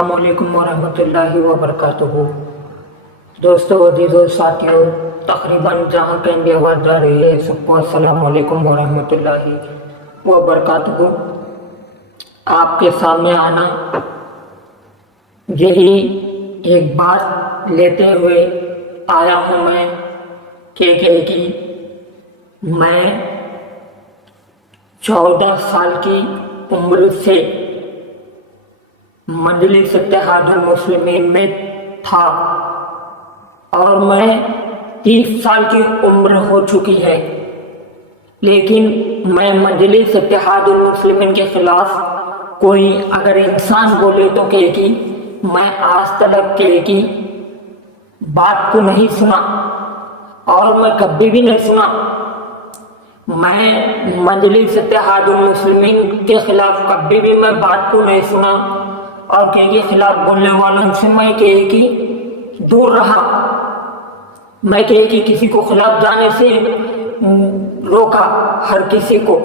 अस्सलामुअलैकुम वरहमतुल्लाहि वबरकातुहू। दोस्तों, अजीज़ों, साथियों, तकरीबन जहाँ कहीं भी आवाज़ जा रही है, सबको अस्सलामुअलैकुम वरहमतुल्लाहि वबरकातुहू। आपके सामने आना यही एक बात लेते हुए आया हूँ मैं कि मैं 14 साल की उम्र से मजलिस इत्तेहादुल मुस्लिमीन में था और मैं 30 साल की उम्र हो चुकी है, लेकिन मैं मजलिस इत्तेहादुल मुस्लिमीन के खिलाफ कोई अगर इंसान बोले तो कहेगी मैं आज तक कहेगी बात को नहीं सुना और मैं कभी भी नहीं सुना। मैं मजलिस इत्तेहादुल मुस्लिमीन के खिलाफ कभी भी मैं बात को नहीं सुना और के खिलाफ बोलने वालों से मैं कि दूर रहा। मैं कि किसी को खिलाफ जाने से रोका, हर किसी को।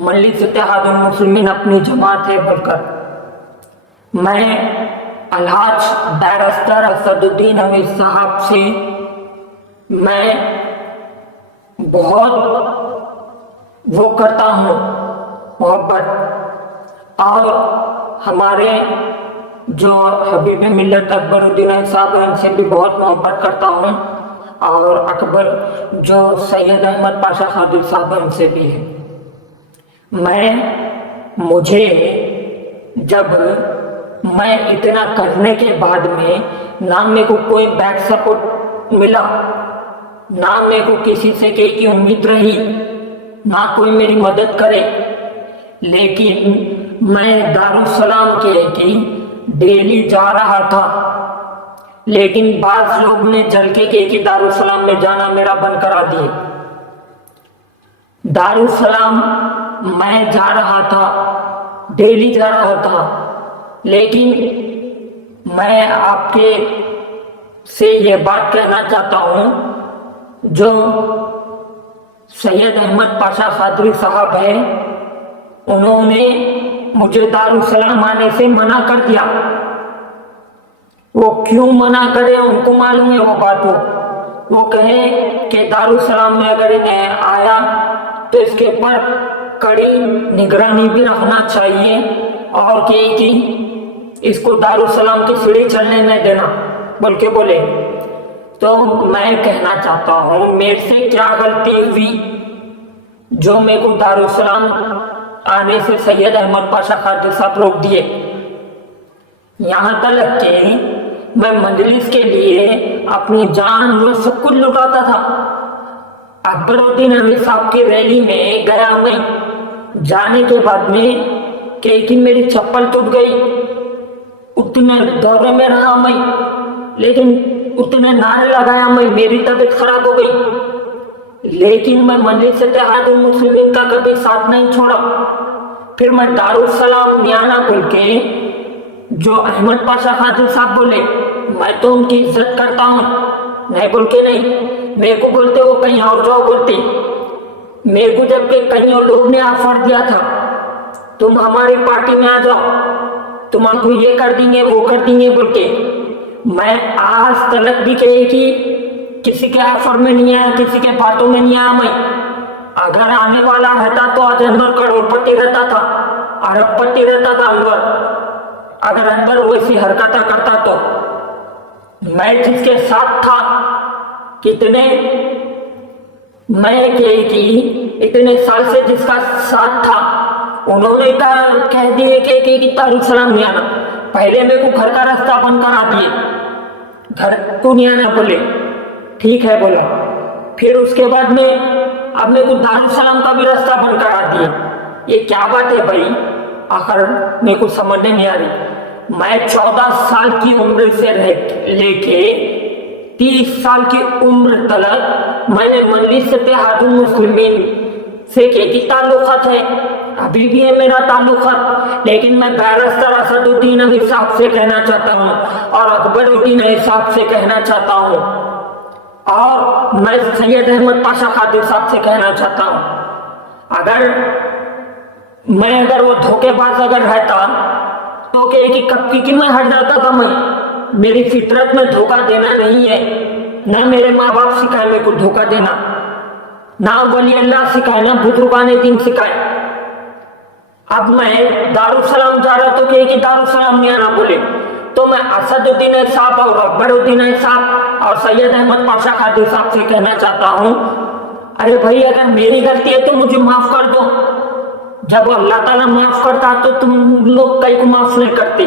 मजलिस इत्तेहादुल मुस्लिमीन अपनी जमात है बोलकर मैं अलहाज बैरिस्टर असदुद्दीन अमीर साहब से मैं बहुत वो करता हूँ मोहब्बत, और हमारे जो हबीब मिल्लत अकबरुद्दीन साहब हैं उनसे भी बहुत मोहब्बत करता हूँ, और अकबर जो सैयद अहमद पाशा खादिर साहब हैं उनसे भी है। मुझे जब मैं इतना करने के बाद में ना मेरे को कोई बैक सपोर्ट मिला, ना मेरे को किसी से की उम्मीद रही, ना कोई मेरी मदद करे, लेकिन मैं दारुस्सलाम के डेली जा रहा था। लेकिन बाज़ लोग ने जल के कि दारुस्सलाम में जाना मेरा बंद करा दिए। दारुस्सलाम मैं जा रहा था, डेली जा रहा था, लेकिन मैं आपके से ये बात कहना चाहता हूँ, जो सैयद अहमद पाशा खादरी साहब है उन्होंने मुझे दारुस्सलाम आने से मना कर दिया। वो क्यों मना करे उनको मालूम है वो बात। वो कहे कि दारुस्सलाम में अगर इन्हें आया तो इसके ऊपर कड़ी निगरानी भी रखना चाहिए और कि इसको दारुस्सलाम की सीढ़ी चलने न देना बोल के बोले। तो मैं कहना चाहता हूँ मेरे से क्या गलती हुई जो मेरे को दारुस्सलाम आने से सैयद अहमद पाशा खादिर साहब रोक दिए। यहाँ तक कि मैं मजलिस के लिए अपनी जान वो सब कुछ लुटाता था। अकबरुद्दीन अमीर साहब की रैली में गया मैं, जाने के बाद में कि मेरी चप्पल टूट गई, उतने दौरे में रहा मैं, लेकिन उतने नारे लगाया मैं, मेरी तबीयत खराब हो गई, लेकिन मैं मजलिस इत्तेहादुल मुस्लिमीन का कभी साथ नहीं छोड़ा। फिर मैं दारुस्सलाम नियाना बोल के जो अहमद पाशा खादिर साहब बोले, मैं तो उनकी इज्जत करता हूँ, नहीं बोल के नहीं, मेरे को बोलते वो कहीं और जाओ बोलते। मेरे को जबकि कहीं और लोग ने ऑफर दिया था तुम हमारी पार्टी में आ जाओ, तुम हमको ये कर देंगे वो कर देंगे बोल के। मैं आज तक भी कहे कि किसी के ऑफर में नहीं आया, किसी के बातों में नहीं आया मैं। अगर आने वाला रहता तो आज अंदर करोड़पति रहता था, अरबपति रहता था अंदर, अगर अंदर वैसी हरकतें करता तो। मैं जिसके साथ था कितने, मैं कि इतने साल से जिसका साथ था उन्होंने कह दिए कि दारुस्सलाम नहीं आना। पहले मेरे को घर का रास्ता बंद करा दिए, घर को नहीं आना बोले, ठीक है बोला। फिर उसके बाद में अब मेरे को दारुस्सलाम का भी रास्ता बंद करा दिए। ये क्या बात है भाई, आखिर मेरे को समझने नहीं आ रही। मैं 14 साल की उम्र से लेके 30 साल की उम्र तक मैंने मजलिस इत्तेहादुल मुस्लिमीन से की ताल्लुकात है, अभी भी है मेरा ताल्लुकात। लेकिन मैं बैरिस्टर असदुद्दीन अमीर साहब से कहना चाहता हूँ और अकबरुद्दीन साहब से कहना चाहता हूँ, और मैं सैयद अहमद पाशा खादिर साहब से कहना चाहता हूँ, अगर वो धोखेबाज अगर रहता तो कहे कि कब की मैं हट जाता था। मैं, मेरी फितरत में धोखा देना नहीं है, ना मेरे माँ बाप सिखाए मेरे को धोखा देना, ना वली अल्लाह सिखाए, ना बुजुर्गाने दिन सिखाए। अब मैं दारुसलाम जा रहा तो कहे कि दारुसलाम नहीं आना बोले, तो मैं असदुद्दीन साहब और अकबरुद्दीन साहब और सैयद अहमद पाशा खादी साहब से कहना चाहता हूँ, अरे भाई अगर मेरी गलती है तो मुझे माफ कर दो। जब अल्लाह ताला माफ करता तो तुम लोग कई को माफ नहीं करते।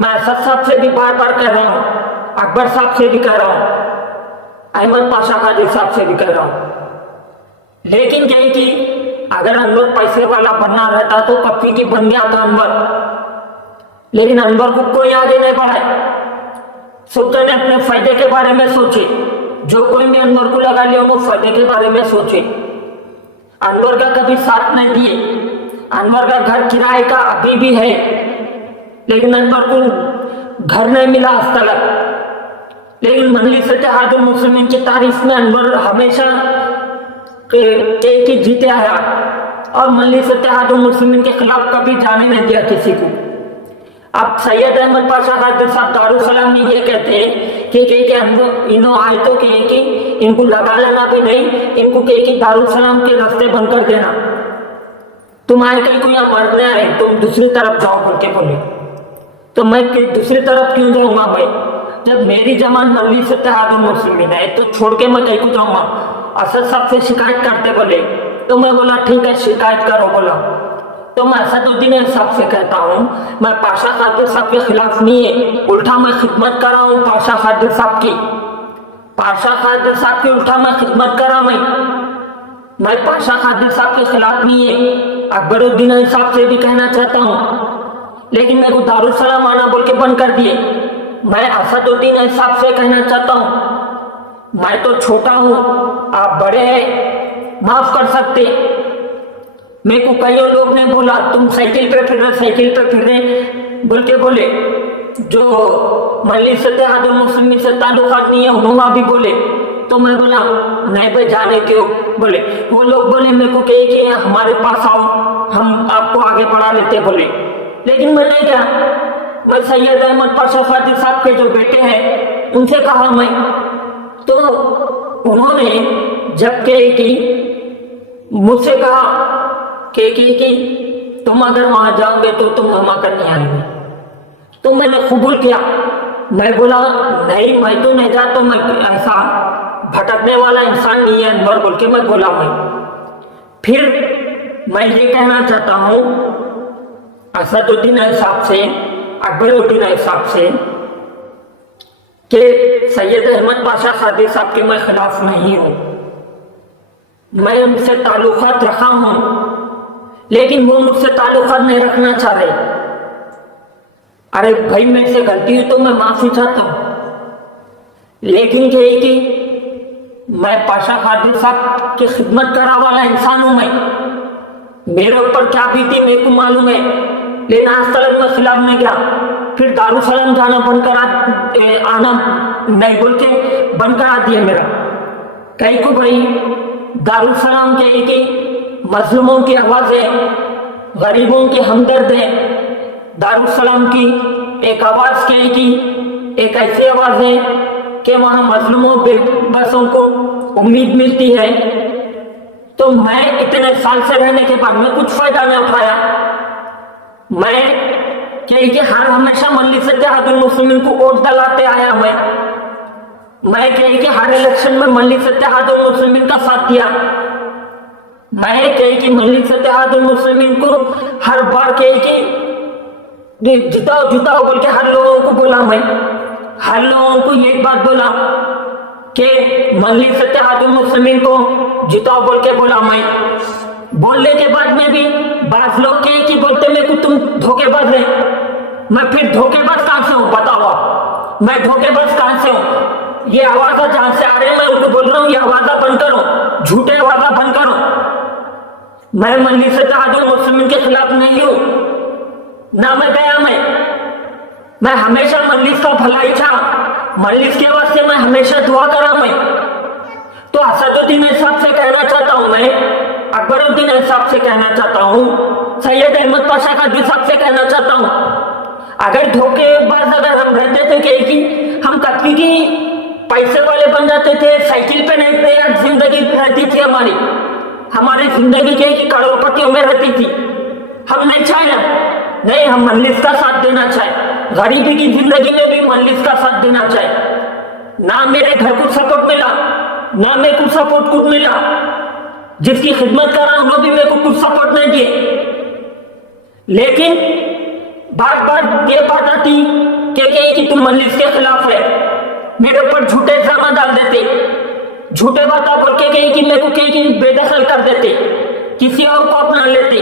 मैं असद साहब से भी बार बार कह रहा हूँ, अकबर साहब से भी कह रहा हूँ, अहमद पाशा खादी साहब से भी कह रहा हूँ, लेकिन कहे कि अगर अनवर पैसे वाला बनना रहता तो कभी की बन गया था अनवर, लेकिन अनवर को कोई आगे नहीं बढ़ाए। सबने ने अपने फायदे के बारे में सोचे, जो कोई भी अनवर को लगा लिया वो फायदे के बारे में सोचे। अनवर का कभी साथ नहीं दिए। अनवर का घर किराए का अभी भी है, लेकिन अनवर को घर नहीं मिला आज तक। लेकिन मजलिस इत्तेहादुल मुस्लिमीन की तारीफ में अनवर हमेशा के जीते आया और मजलिस इत्तेहादुल मुस्लिमीन के खिलाफ कभी जाने नहीं दिया किसी को। अब सैयद अहमद पाशा खादिर साहब दारुसलाम में ये कहते हैं कि इन्हों आए तो कहे कि इनको लगा लेना भी नहीं, इनको कहे कि दारुसलाम के रास्ते बंद कर देना, तुम आए कहीं को यहाँ मरने आए, तुम दूसरी तरफ जाओ बोल के बोले। तो मैं दूसरी तरफ क्यों जाऊंगा? मैं जब मेरी जमान मजलिस इत्तेहादुल मुस्लिमीन है तो छोड़ के मैं कहीं को जाऊंगा? असद साहब से शिकायत करते बोले, तो मैं बोला ठीक है शिकायत करो बोला। तो मैं असदुद्दीन साहब से कहता हूँ मैं पाशा खादिर साहब के खिलाफ नहीं है, उल्टा मैं खिदमत कर रहा हूँ पाशा खादिर साहब की। पाशा खादिर साहब की उल्टा मैं खिदमत कर रहा मैं पाशा खादिर साहब के खिलाफ नहीं है। अकबरुद्दीन साहब से भी कहना चाहता हूँ, लेकिन मेरे को दारुसलाम आना बोल के बंद कर दिए। मैं असदुद्दीन साहब से कहना चाहता हूँ, मैं तो छोटा हूँ, आप बड़े हैं, माफ कर सकते। मेरे को कई लोग ने बोला तुम साइकिल पे फिर रहे बोल के बोले, जो मजलिस इत्तेहादुल मुस्लिमीन से ताल्लुकात नहीं है उन्होंने भी बोले। तो मैं बोला नहीं भाई जाने क्यों बोले। वो लोग बोले मेरे को कहे कि हमारे पास आओ हम आपको आगे बढ़ा लेते बोले, लेकिन मैं नहीं गया। मैं सैयद अहमद पाशा खादिर साहब के जो बेटे हैं उनसे कहा मैं, तो उन्होंने जब कहे कि मुझसे कहा कि तुम अगर वहां जाओगे तो तुम धमाका नहीं आएंगे। तो मैंने कबूल किया। मैं बोला नहीं मैं तो नहीं जाता, मैं ऐसा भटकने वाला इंसान नहीं है अनवर बोल के मैं बोला। फिर मैं ये कहना चाहता हूँ असदुद्दीन साहब से, अकबरुद्दीन साहब से कि सैयद अहमद पाशा खादिर साहब के मैं खिलाफ नहीं हूँ, मैं उनसे ताल्लुकात रखा हूँ, लेकिन वो मुझसे ताल्लुकात नहीं रखना चाह रहे। अरे भाई मेरे से गलती हुई तो मैं माफी चाहता हूँ, लेकिन कहे कि मैं पाशा खादिर साहब की खिदमत करा वाला इंसान हूँ। मैं मेरे ऊपर क्या बीती मेरे को मालूम है, लेकिन आज तक मैं खिलाफ नहीं गया। फिर दारुसलाम जाना बंद करा, आना नहीं बोल के बंद करा दिया मेरा। कहीं को भाई दारुसलाम के कि मजलूमों की आवाज़ है, गरीबों की हमदर्द है। दारुसलाम की एक आवाज़ क्या है कि एक ऐसी आवाज़ है कि वहाँ मजलूमों बेबसों को उम्मीद मिलती है। तो मैं इतने साल से रहने के बाद में कुछ फायदा नहीं उठाया। मैं कि हर हमेशा मजलिस इत्तेहादुल मुस्लिमीन को वोट दिलाते आया। मैं कही कि हर इलेक्शन में मजलिस इत्तेहादुल मुस्लिमीन का साथ दिया। मैं कही कि मजलिस इत्तेहादुल मुस्लिमीन को हर बार कही कि जिताओ बोल के हर लोगों को बोला। मैं हर लोगों को ये बात बोला कि मजलिस इत्तेहादुल मुस्लिमीन को जिताओ बोल के बोला। मैं बोलने के बाद में भी बात लोग कहे कि बोलते मेरे को तुम धोखेबाज है। मैं फिर धोखेबाज कहाँ से हूँ बताओ? मैं धोखेबाज कहाँ से हूँ? ये आवाज़ा जहाँ से आ रही है मैं उनको बोल रहा हूँ ये आवाज़ा बंद करो, झूठे आवाज़ा बंद करो। मैं मजलिस इत्तेहादुल मुस्लिमीन के खिलाफ नहीं हूँ, ना मैं गया। मैं हमेशा मजलिस का भलाई चाहा, मजलिस के वास्ते मैं हमेशा दुआ करा। मैं तो असदुद्दीन साहब से कहना चाहता हूँ, मैं अकबरुद्दीन साहब से कहना चाहता हूँ, सैयद अहमद पाशा कादरी साहब से कहना चाहता हूँ, अगर धोखेबाज अगर हम रहते थे कि हम कभी की पैसे वाले बन जाते थे, साइकिल पे नहीं थे, आज जिंदगी रहती थी हमारी जिंदगी के करोड़पतियों में रहती थी। हम नहीं चाहे, नहीं, हम मजलिस का साथ देना चाहे, गरीबी की जिंदगी में भी मजलिस का साथ देना चाहे। ना मेरे घर को सपोर्ट मिला, ना मेरे को सपोर्ट कुछ मिला, जिसकी खिदमत कर रहा हूं वो भी मेरे को कुछ सपोर्ट नहीं दिए। लेकिन बार बार ये बात आती कि तुम मजलिस के खिलाफ है, मेरे ऊपर झूठे इल्जाम डाल देते, झूठे बातें बोल के कि मेरे को बेदखल कर देते, किसी और को अपना लेते।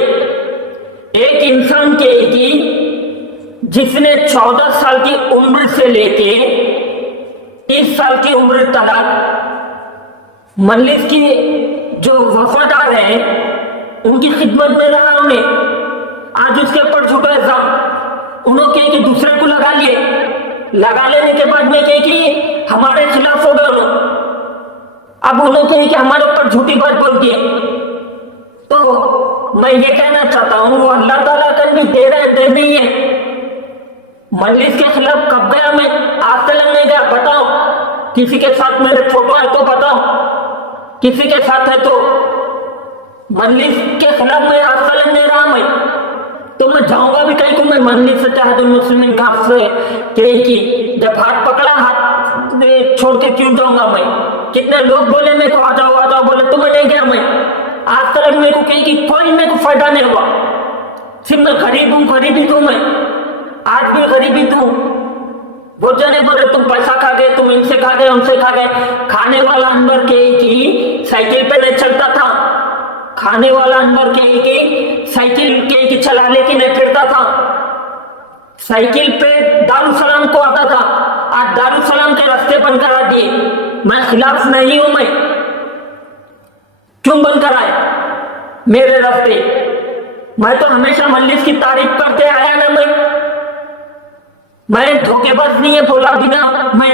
एक इंसान के कि जिसने 14 साल की उम्र से लेके 30 साल की उम्र तक मजलिस की जो वफादार है उनकी खिदमत में रहा उन्हें, आज उसके ऊपर झूठा इल्जाम उन्होंने कि दूसरे को लगा लिए, लगा लेने के बाद में कि हमारे खिलाफ हो गए उन्होंने, अब उन्होंने कि हमारे ऊपर झूठी बात बोल दिए। तो मैं ये कहना चाहता हूँ वो अल्लाह ताला कर भी दे रहा है, दे नहीं है। मजलिस के खिलाफ कब गया मैं? आज तक नहीं गया। बताओ, किसी के साथ मेरे फोटो है तो बताओ, किसी के साथ है तो। मजलिस के खिलाफ मैं आज तक नहीं रहा मैं, तो मैं जाऊंगा भी कहीं को। मैं मजलिस से चाहता हूँ मुस्लिम घाट से कि जब हाथ पकड़ा हाथ छोड़ के क्यों जाऊंगा मैं? कितने लोग बोले मेरे को आ जाओ बोले, तो मैं नहीं गया मैं। आज तक मेरे को कहीं की कोई मेरे को फायदा नहीं हुआ, सिर्फ मैं गरीब हूँ, गरीबी तू मैं आज भी गरीबी तू। वो जने बोले तुम पैसा खा गए, तुम इनसे खा गए, उनसे खा गए। खाने वाला अनवर के की साइकिल पे नहीं चलता था, खाने वाला अनवर के की साइकिल के चला लेके नहीं फिरता था, साइकिल पे दारुसलाम को आता था। आज दारुसलाम के रास्ते बंद करा दिए। मैं खिलाफ नहीं हूं, मैं क्यों बंद कराए मेरे रास्ते? मैं तो हमेशा मजलिस की तारीफ करते आया ना, मैं धोखेबाज नहीं है बोला बिना मैं।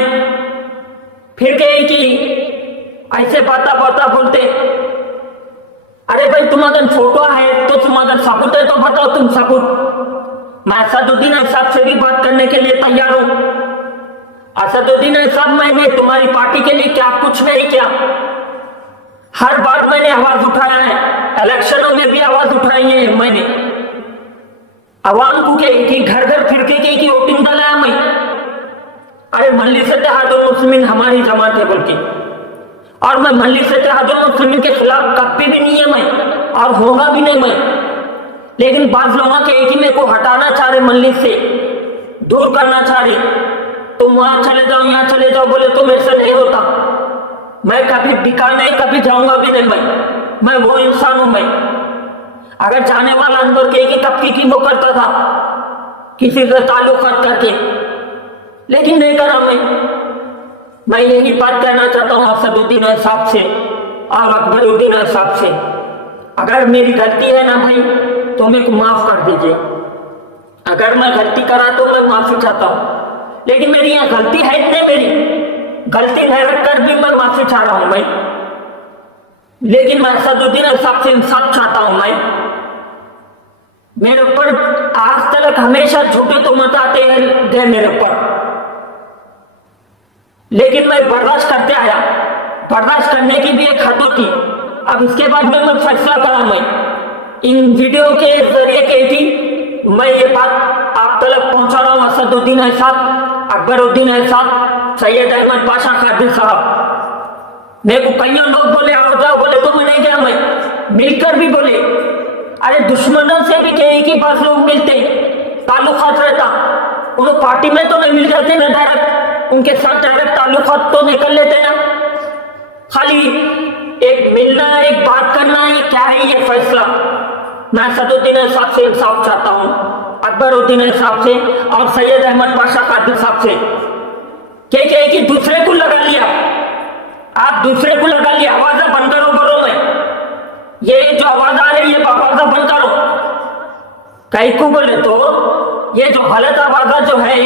फिर कहे कि ऐसे बाता बोलते, अरे भाई तुम अगर फोटो है तो तुम अगर सबूत है तो बताओ तुम सबूत। मैं असदुद्दीन साहब से भी बात करने के लिए तैयार हूं। असदुद्दीन साहब, मैंने तुम्हारी पार्टी के लिए क्या कुछ नहीं किया, हर बार मैंने आवाज उठाया है, इलेक्शनों में भी आवाज उठाई है मैंने, अवाम को के घर घर फिर के वोटिंग डलाया मैं। अरे मजलिस इत्तेहादुल मुस्लिमीन हमारी जमात है बल्कि, और मैं मजलिस इत्तेहादुल मुस्लिमीन के खिलाफ कभी भी नहीं है मैं, और होगा भी नहीं मैं। लेकिन बाज लोगों के एक ही मेरे को हटाना चाह रहे, मजलिस से दूर करना चाह रहे, तुम वहां चले जाओ यहाँ चले जाओ बोले तो मेरे से नहीं होता। मैं कभी बिका नहीं, कभी जाऊंगा भी नहीं मैं वो इंसान हूं मैं। अगर जाने वाला अंदर के तबकी की वो करता था किसी से ताल्लुकात करके, लेकिन नहीं करा मैं यही बात कहना चाहता हूँ असदुद्दीन साहब से और अकबरुद्दीन साहब से, अगर मेरी गलती है ना भाई तो मेरे को माफ कर दीजिए। अगर मैं गलती करा तो मैं माफी चाहता हूँ, लेकिन मेरी यहाँ गलती है नहीं, मेरी गलती नहीं रखकर भी मैं माफी चाह रहा हूं मैं। लेकिन मैं असदुद्दीन साहब से इंसाफ चाहता हूं मैं। मेरे ऊपर आज तक हमेशा झूठे तुहमत आते हैं मेरे ऊपर, लेकिन मैं बर्दाश्त करते आया। बर्दाश्त करने की भी एक हद होती। अब इसके बाद में मैं फैसला करा, मैं इन वीडियो के जरिए कही थी मैं ये बात आप तक पहुंचा रहा हूँ। असदुद्दीन साहब, अकबरुद्दीन साहब, सैयद अहमद पाशा कादरी साहब, मेरे को कई लोग बोले आओ जाओ बोले तो मैं नहीं गया। मैं मिलकर भी बोले, अरे दुश्मनों से भी कहीं की पास लोग मिलते, ताल्लुकात रहता, उन्होंने पार्टी में तो नहीं मिल जाते ना डायरेक्ट, उनके साथ डायरेक्ट ताल्लुकात तो निकल लेते ना। खाली एक मिलना है, एक बात करना है, क्या है ये फैसला। मैं असदुद्दीन साहब से इंसाफ चाहता हूँ, अकबरुद्दीन साहब से और सैयद अहमद पाशा कादरी साहब से। क्या कि दूसरे को लगा लिया, आप दूसरे को लगा लिया, आवाजा बंद करो बोलो मैं, ये जो आवाज आ रही है आवाजा बंद करो। कई को बोले तो ये जो गलत आवाजा जो है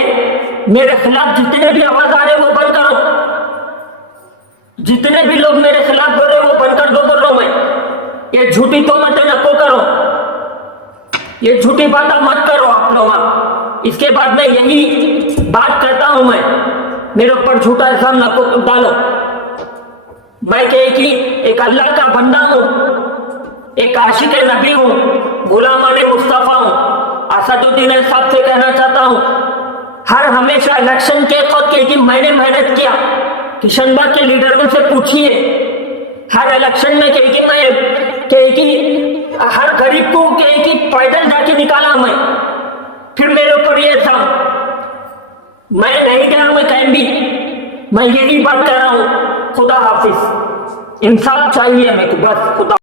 मेरे खिलाफ जितने भी आवाज आ रहे वो बंद करो, जितने भी लोग मेरे खिलाफ बोल रहे वो बंद कर दो बोल रहा हूं मैं। ये झूठी तो मत नको करो। ये झूठी बात मत करो आप लोग। इसके बाद में यही बात करता हूं मैं, मेरे ऊपर झूठा इल्जाम ना डालो। मैं कि एक अल्लाह का बंदा हूं, एक आशिक नबी हूं, गुलाम-ए मुस्तफा हूं। असदुद्दीन साहब से कहना चाहता हूं, हर हमेशा इलेक्शन के खुद की मैंने मेहनत किया। किशनबाग के लीडरों से पूछिए, हर इलेक्शन में हर गरीब को पैदल जाके निकाला मैं। फिर मेरे ऊपर ये था, मैं नहीं गया मैं कहीं भी। मैं यही बात कर रहा हूं। खुदा हाफिज। इंसाफ चाहिए मेरे को बस। खुदा